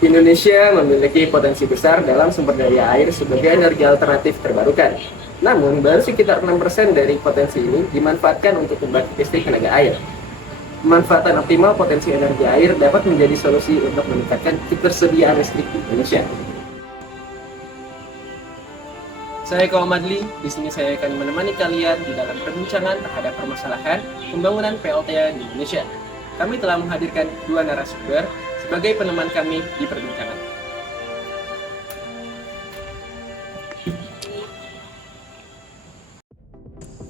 Indonesia memiliki potensi besar dalam sumber daya air sebagai energi alternatif terbarukan. Namun, baru sekitar 6% dari potensi ini dimanfaatkan untuk pembangkit listrik tenaga air. Pemanfaatan optimal potensi energi air dapat menjadi solusi untuk meningkatkan ketersediaan listrik di Indonesia. Saya Eko Madli, di sini saya akan menemani kalian di dalam perbincangan terhadap permasalahan pembangunan PLTA di Indonesia. Kami telah menghadirkan dua narasumber sebagai peneman kami di perbincangan.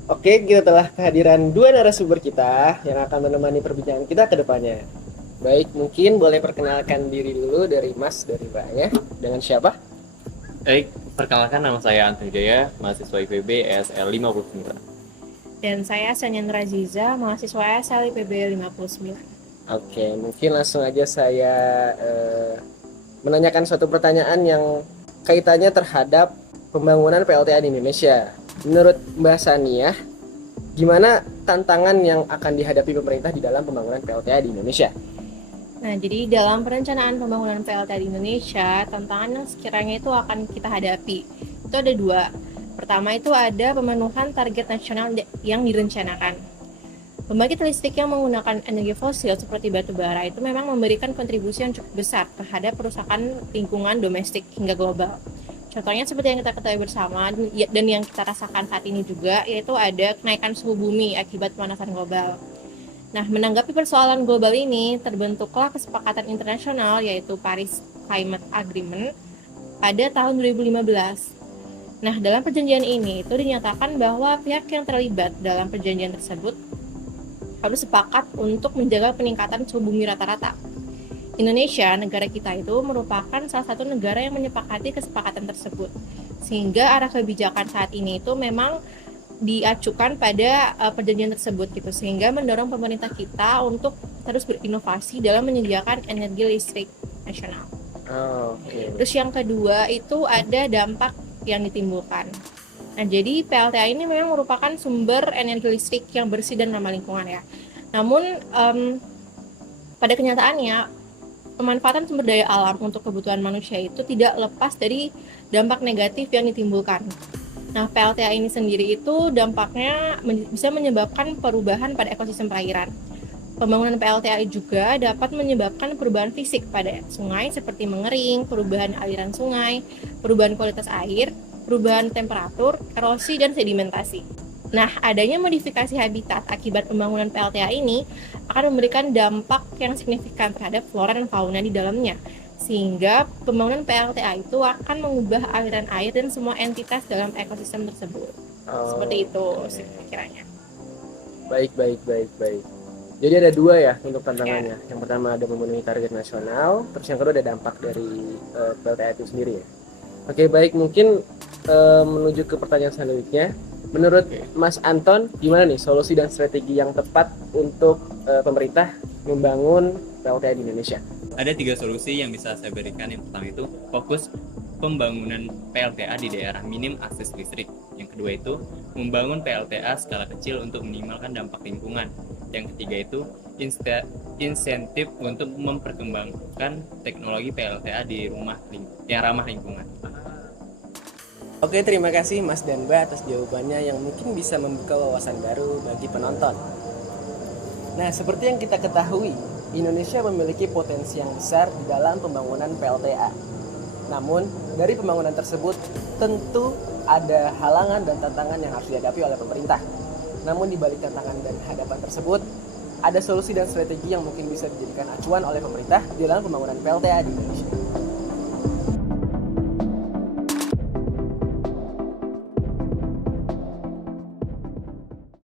Oke, kita telah kehadiran dua narasumber kita yang akan menemani perbincangan kita ke depannya. Baik, mungkin boleh perkenalkan diri dulu dari Mas, dari Mbaknya. Dengan siapa? Baik, perkenalkan nama saya Antoni Jaya, mahasiswa IPB ESL 59. Dan saya Sanyandra Ziza, mahasiswa SL IPB 59. Oke, mungkin langsung aja saya menanyakan suatu pertanyaan yang kaitannya terhadap pembangunan PLTA di Indonesia. Menurut Mbak Saniah, gimana tantangan yang akan dihadapi pemerintah di dalam pembangunan PLTA di Indonesia? Nah, jadi dalam perencanaan pembangunan PLTA di Indonesia, tantangan yang sekiranya itu akan kita hadapi. Itu ada dua. Pertama itu ada pemenuhan target nasional yang direncanakan. Pembangkit listrik yang menggunakan energi fosil seperti batu bara itu memang memberikan kontribusi yang cukup besar terhadap kerusakan lingkungan domestik hingga global. Contohnya seperti yang kita ketahui bersama dan yang kita rasakan saat ini juga, yaitu ada kenaikan suhu bumi akibat pemanasan global. Nah, menanggapi persoalan global ini, terbentuklah kesepakatan internasional yaitu Paris Climate Agreement pada tahun 2015. Nah, dalam perjanjian ini itu dinyatakan bahwa pihak yang terlibat dalam perjanjian tersebut harus sepakat untuk menjaga peningkatan suhu bumi rata-rata. Indonesia, negara kita itu merupakan salah satu negara yang menyepakati kesepakatan tersebut. Sehingga arah kebijakan saat ini itu memang diacukan pada perjanjian tersebut gitu, sehingga mendorong pemerintah kita untuk terus berinovasi dalam menyediakan energi listrik nasional. Terus yang kedua itu ada dampak yang ditimbulkan. Nah, jadi PLTA ini memang merupakan sumber energi listrik yang bersih dan ramah lingkungan ya. Namun pada kenyataannya pemanfaatan sumber daya alam untuk kebutuhan manusia itu tidak lepas dari dampak negatif yang ditimbulkan. Nah, PLTA ini sendiri itu dampaknya bisa menyebabkan perubahan pada ekosistem perairan. Pembangunan PLTA juga dapat menyebabkan perubahan fisik pada sungai seperti mengering, perubahan aliran sungai, perubahan kualitas air, perubahan temperatur, erosi, dan sedimentasi. Nah, adanya modifikasi habitat akibat pembangunan PLTA ini akan memberikan dampak yang signifikan terhadap flora dan fauna di dalamnya. Sehingga pembangunan PLTA itu akan mengubah aliran air dan semua entitas dalam ekosistem tersebut. Seperti itu sih kiranya. Baik. Jadi ada dua ya untuk tantangannya. Yang pertama ada memenuhi target nasional, terus yang kedua ada dampak dari PLTA itu sendiri ya. Oke, baik, mungkin menuju ke pertanyaan selanjutnya. Menurut Mas Anton, gimana nih solusi dan strategi yang tepat untuk pemerintah membangun PLTA di Indonesia? Ada 3 solusi yang bisa saya berikan. Yang pertama itu fokus pembangunan PLTA di daerah minim akses listrik. Yang kedua itu membangun PLTA skala kecil untuk meminimalkan dampak lingkungan. Yang ketiga itu insentif untuk memperkembangkan teknologi PLTA di rumah yang ramah lingkungan. Oke, terima kasih Mas dan Mbak atas jawabannya yang mungkin bisa membuka wawasan baru bagi penonton. Nah, seperti yang kita ketahui, Indonesia memiliki potensi yang besar di dalam pembangunan PLTA. Namun, dari pembangunan tersebut tentu ada halangan dan tantangan yang harus dihadapi oleh pemerintah. Namun di balik tantangan dan hadapan tersebut, ada solusi dan strategi yang mungkin bisa dijadikan acuan oleh pemerintah di dalam pembangunan PLTA di Indonesia.